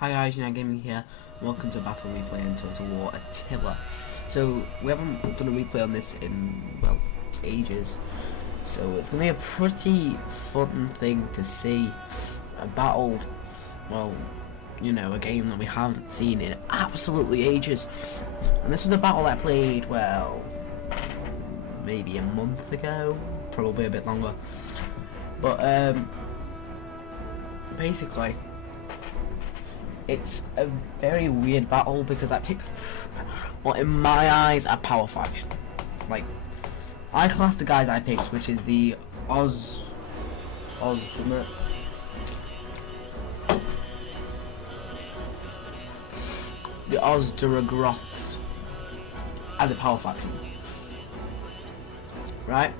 Hi guys, Gaming here. Welcome to Battle Replay in Total War Attila. So we haven't done a replay on this in ages. So it's gonna be a pretty fun thing to see a battle. A game that we haven't seen in absolutely ages. And this was a battle I played maybe a month ago, probably a bit longer. But basically, it's a very weird battle because I picked, in my eyes, a power faction. Like, I class the guys I picked, which is the the Ozdragoths as a power faction. Right?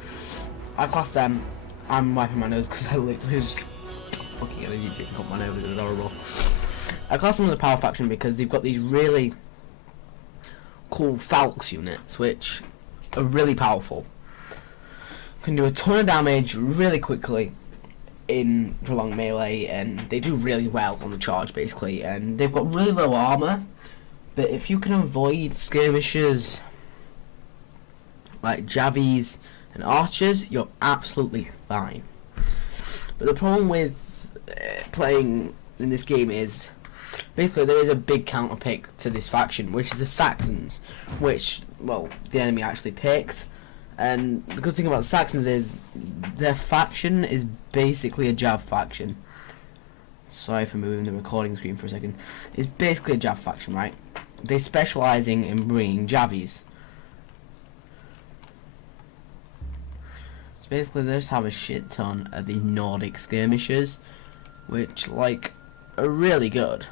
I class them. I'm wiping my nose because I literally just fucking energy drink up my nose. It was horrible. I class them as a power faction because they've got these really cool Falx units, which are really powerful. Can do a ton of damage really quickly in prolonged melee, and they do really well on the charge, basically. And they've got really low armor, but if you can avoid skirmishers like Javies and archers, you're absolutely fine. But the problem with playing in this game is, basically, there is a big counter pick to this faction, which is the Saxons, which, the enemy actually picked. And the good thing about the Saxons is their faction is basically a Jav faction. Sorry for moving the recording screen for a second. It's basically a Jav faction, right? They're specialising in bringing Javies. So basically, they just have a shit ton of these Nordic skirmishers, which, are really good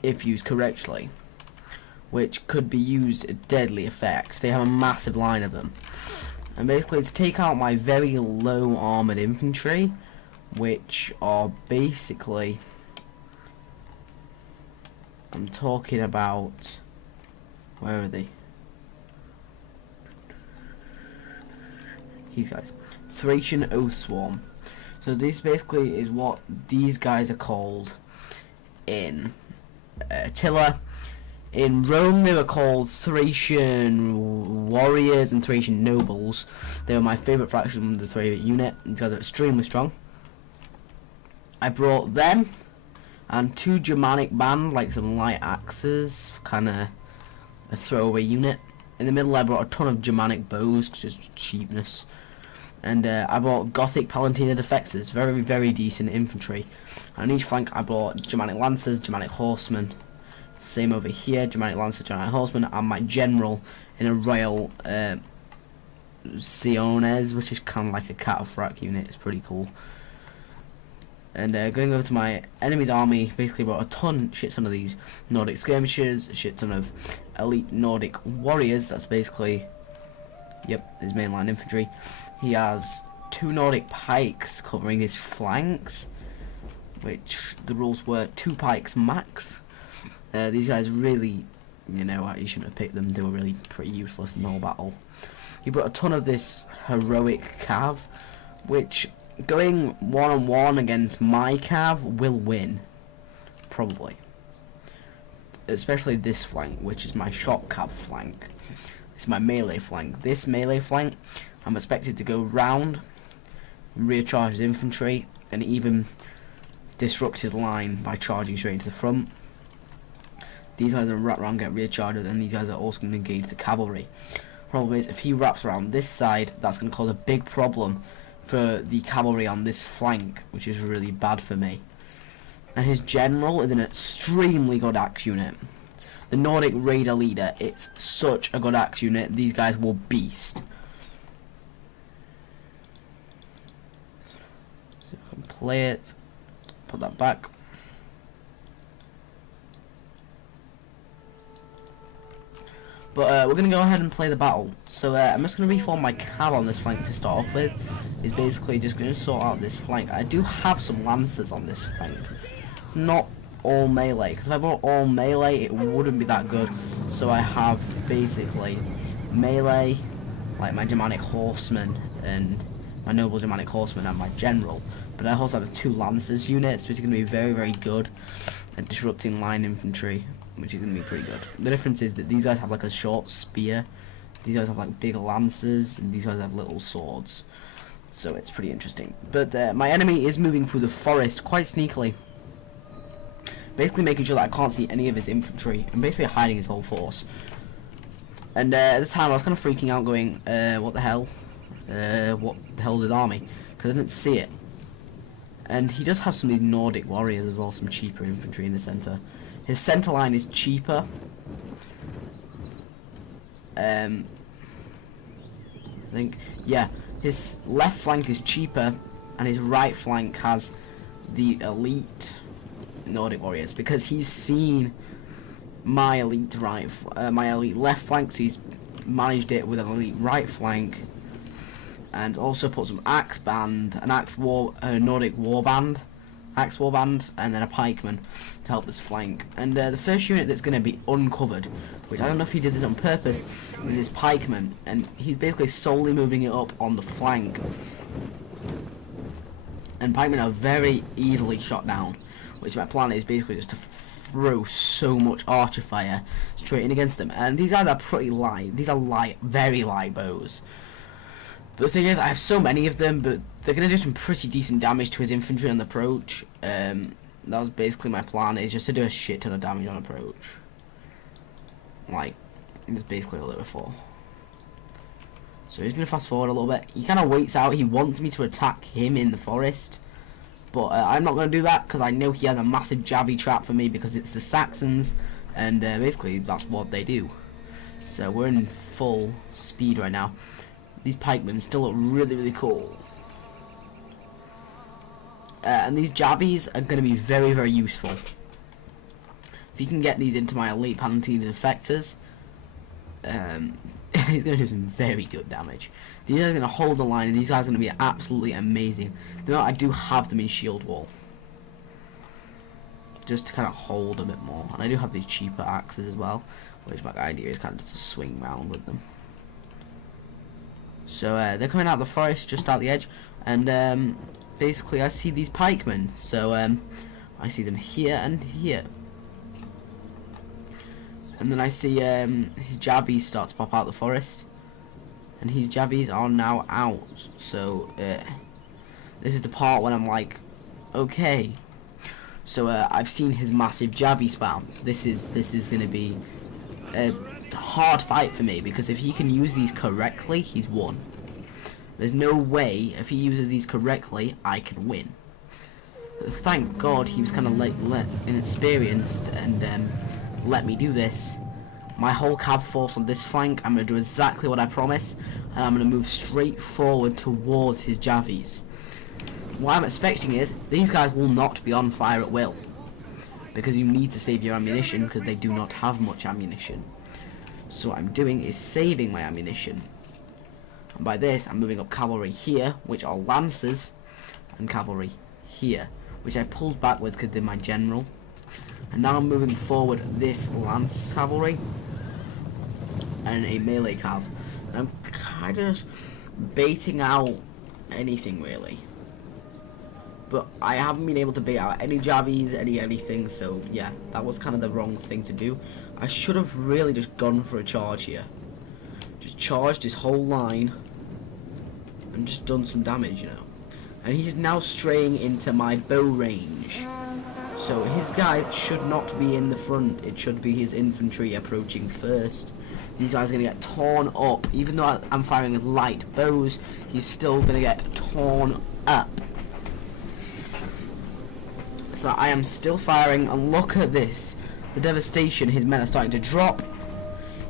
if used correctly, which could be used at deadly effect. They have a massive line of them, and basically to take out my very low armoured infantry, which are basically, I'm talking about, where are they? These guys, Thracian Oath Swarm. So this basically is what these guys are called in Attila. In Rome they were called Thracian warriors and Thracian nobles. They were my favourite faction, the favourite unit. These guys are extremely strong. I brought them and two Germanic band, like some light axes, kinda a throwaway unit. In the middle I brought a ton of Germanic bows, just cheapness. And I bought Gothic Palatina defexes, very, very decent infantry. And on each flank I bought Germanic Lancers, Germanic Horsemen. Same over here, Germanic Lancers, Germanic Horsemen, and my general in a Royal Siones, which is kind of like a cataphracts unit. It's pretty cool. And going over to my enemy's army, basically brought a shit ton of these Nordic skirmishers, a shit ton of elite Nordic warriors. That's basically, his mainline infantry. He has two Nordic pikes covering his flanks, which the rules were 2 pikes max. These guys really, you shouldn't have picked them. They were really pretty useless in the whole battle. He brought a ton of this heroic cav, which going one-on-one against my cav will win, probably. Especially this flank, which is my shock cav flank. It's my melee flank. This melee flank, I'm expected to go round and recharge his infantry and even disrupt his line by charging straight into the front. These guys are wrap around, get recharged, and these guys are also going to engage the cavalry. Problem is, if he wraps around this side, that's going to cause a big problem for the cavalry on this flank, which is really bad for me. And his general is an extremely good axe unit. The Nordic Raider Leader, it's such a good axe unit. These guys will beast. So we can play it, put that back. But we're going to go ahead and play the battle. So I'm just going to reform my cav on this flank to start off with. Is basically just going to sort out this flank. I do have some lancers on this flank. It's not all melee, because if I brought all melee it wouldn't be that good. So I have basically melee, like my Germanic Horsemen and my noble Germanic Horsemen, and my general, But I also have 2 Lancers units, which are going to be very, very good at disrupting line infantry, which is going to be pretty good. The difference is that these guys have like a short spear, these guys have like big Lancers, and these guys have little swords. So it's pretty interesting. But my enemy is moving through the forest quite sneakily, basically making sure that I can't see any of his infantry, and basically hiding his whole force. And at the time I was kind of freaking out, going, what the hell? What the hell's his army? Because I didn't see it. And he does have some of these Nordic warriors as well, some cheaper infantry in the centre. His centre line is cheaper. I think, yeah, his left flank is cheaper, and his right flank has the elite Nordic warriors, because he's seen my elite my elite left flank, so he's managed it with an elite right flank, and also put some axe band, a Nordic warband, axe warband, and then a pikeman to help this flank. And the first unit that's going to be uncovered, which I don't know if he did this on purpose, is this pikeman, and he's basically solely moving it up on the flank. And pikemen are very easily shot down, which my plan is basically just to throw so much archer fire straight in against them. And these guys are pretty light. These are light, very light bows. But the thing is, I have so many of them, but they're going to do some pretty decent damage to his infantry on the approach. That was basically my plan, is just to do a shit ton of damage on approach. Like, that's basically all it was for. So he's going to fast forward a little bit. He kind of waits out. He wants me to attack him in the forest. But I'm not going to do that, because I know he has a massive Javi trap for me, because it's the Saxons. And basically, that's what they do. So we're in full speed right now. These pikemen still look really, really cool. And these Javis are going to be very, very useful. If you can get these into my elite Palatine defectors, he's going to do some very good damage. These are going to hold the line, and these guys are going to be absolutely amazing. Though I do have them in shield wall, just to kind of hold a bit more. And I do have these cheaper axes as well, which my idea is kind of just to swing round with them. So they're coming out of the forest, just out the edge, and basically I see these pikemen. So I see them here and here. And then I see his Javis start to pop out the forest. And his Javis are now out. So this is the part when I'm like, okay. So I've seen his massive Javi spam. This is going to be a hard fight for me, because if he can use these correctly, he's won. There's no way, if he uses these correctly, I can win. Thank God he was kind of inexperienced and let me do this. My whole cav force on this flank, I'm going to do exactly what I promised, and I'm going to move straight forward towards his Javis. What I'm expecting is, these guys will not be on fire at will, because you need to save your ammunition, because they do not have much ammunition. So what I'm doing is saving my ammunition. And by this, I'm moving up cavalry here, which are lancers, and cavalry here, which I pulled back with because they're my general. And now I'm moving forward this lance cavalry and a melee cav. And I'm kind of baiting out anything really. But I haven't been able to bait out any Javis, anything, so yeah, that was kind of the wrong thing to do. I should have really just gone for a charge here. Just charged his whole line and just done some damage, you know. And he's now straying into my bow range. So his guys should not be in the front, it should be his infantry approaching first. These guys are going to get torn up. Even though I'm firing with light bows, he's still going to get torn up. So I am still firing, and look at this. The devastation, his men are starting to drop.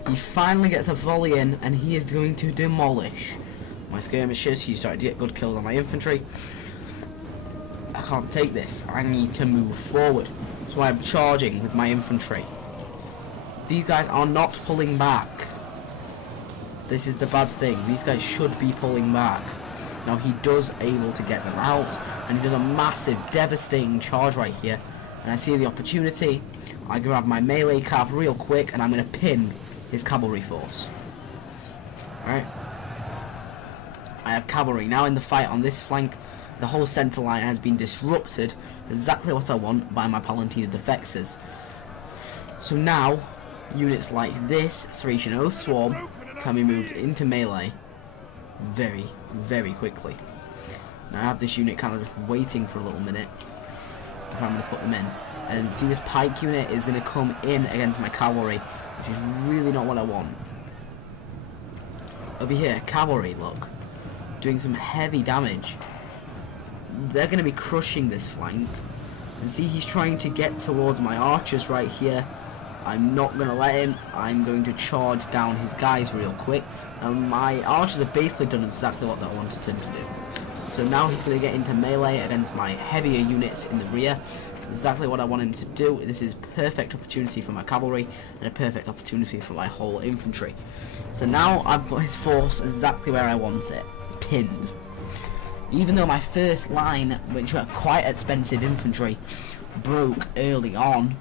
He finally gets a volley in, and he is going to demolish my skirmishers. He's starting to get good kills on my infantry. I can't take this. I need to move forward. So I'm charging with my infantry. These guys are not pulling back. This is the bad thing. These guys should be pulling back. Now he does able to get them out, and he does a massive, devastating charge right here. And I see the opportunity. I grab my melee cav real quick, and I'm going to pin his cavalry force. Alright. I have cavalry now in the fight on this flank, The whole centre line has been disrupted, exactly what I want, by my Palantir defexes. So now, units like this Thracian Oath Swarm can be moved into melee very, very quickly. Now I have this unit kind of just waiting for a little minute if I'm going to put them in. And see, this pike unit is going to come in against my cavalry, which is really not what I want. Over here, cavalry, look, doing some heavy damage. They're going to be crushing this flank. And see, he's trying to get towards my archers right here. I'm not going to let him. I'm going to charge down his guys real quick. And my archers have basically done exactly what I wanted him to do. So now he's going to get into melee against my heavier units in the rear. Exactly what I want him to do. This is perfect opportunity for my cavalry and a perfect opportunity for my whole infantry. So now I've got his force exactly where I want it, pinned. Even though my first line, which were quite expensive infantry, broke early on,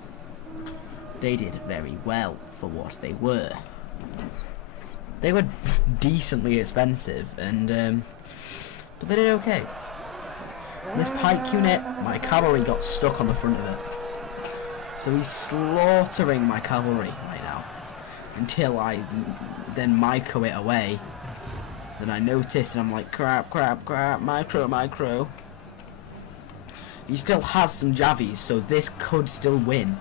they did very well for what they were. They were decently expensive, and but they did okay. This pike unit, my cavalry got stuck on the front of it. So he's slaughtering my cavalry right now. Until I then micro it away. Then I noticed and I'm like, crap, micro. He still has some javies, so this could still win.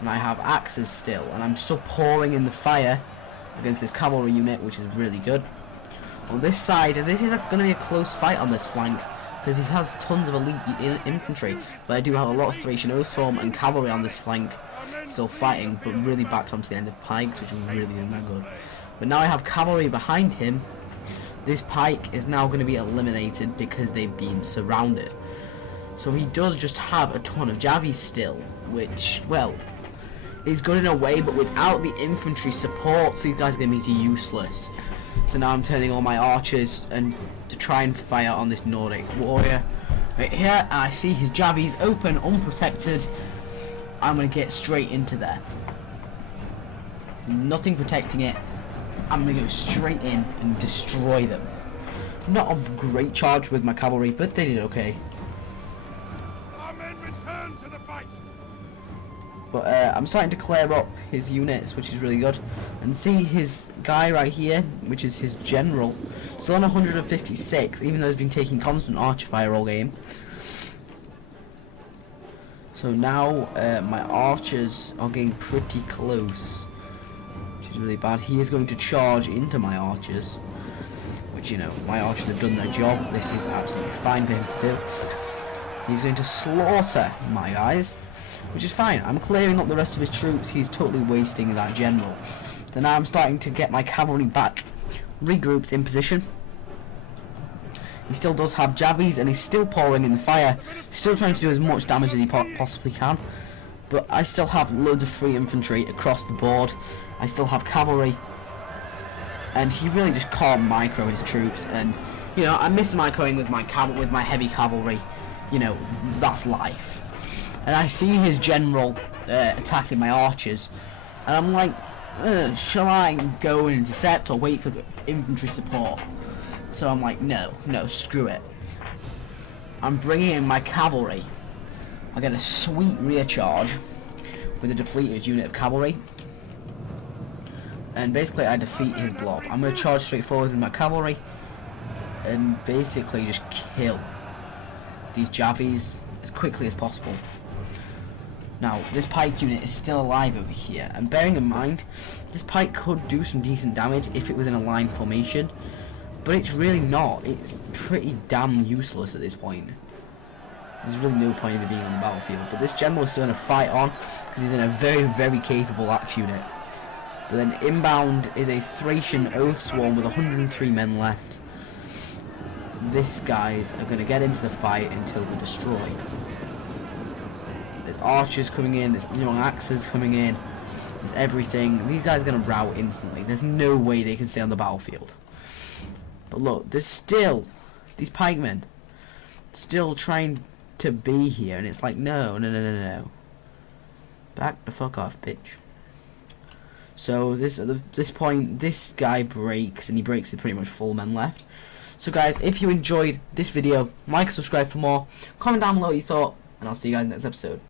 And I have axes still, and I'm still pouring in the fire against this cavalry unit, which is really good. On this side, this is going to be a close fight on this flank, because he has tons of elite infantry, but I do have a lot of Thracian Oath Swarm and cavalry on this flank, still fighting, but really backed onto the end of pikes, which is really not good. But now I have cavalry behind him. This pike is now going to be eliminated because they've been surrounded. So he does just have a ton of javies still, which, well, is good in a way, but without the infantry support, these guys are going to be useless. So now I'm turning all my archers and to try and fire on this Nordic warrior. Right here, I see his javies open, unprotected. I'm going to get straight into there. Nothing protecting it. I'm going to go straight in and destroy them. Not a great charge with my cavalry, but they did okay. Our men return to the fight. But I'm starting to clear up his units, which is really good. And see his guy right here, which is his general, still on 156, even though he's been taking constant archer fire all game. So now my archers are getting pretty close, which is really bad. He is going to charge into my archers, which, you know, my archers have done their job. This is absolutely fine for him to do. He's going to slaughter my guys, which is fine. I'm clearing up the rest of his troops. He's totally wasting that general. So now I'm starting to get my cavalry back, regrouped in position. He still does have javies and he's still pouring in the fire. He's still trying to do as much damage as he possibly can. But I still have loads of free infantry across the board. I still have cavalry. And he really just can't micro his troops. And, you know, I miss microing with my heavy cavalry. You know, that's life. And I see his general attacking my archers, and I'm like, shall I go and intercept or wait for infantry support? So I'm like, no, screw it. I'm bringing in my cavalry. I get a sweet rear charge with a depleted unit of cavalry, and basically I defeat his blob. I'm going to charge straight forward with my cavalry and basically just kill these javies as quickly as possible. Now, this pike unit is still alive over here, and bearing in mind, this pike could do some decent damage if it was in a line formation, but it's really not. It's pretty damn useless at this point. There's really no point of it being on the battlefield, but this general is still going to fight on, because he's in a very, very capable axe unit. But then inbound is a Thracian Oath Swarm with 103 men left. These guys are going to get into the fight until we destroy. There's archers coming in, there's young axes coming in, there's everything. These guys are going to rout instantly. There's no way they can stay on the battlefield. But look, there's still these pikemen still trying to be here, and it's like, no. Back the fuck off, bitch. So at this point, this guy breaks, and he breaks with pretty much full men left. So guys, if you enjoyed this video, like and subscribe for more, comment down below what you thought, and I'll see you guys next episode.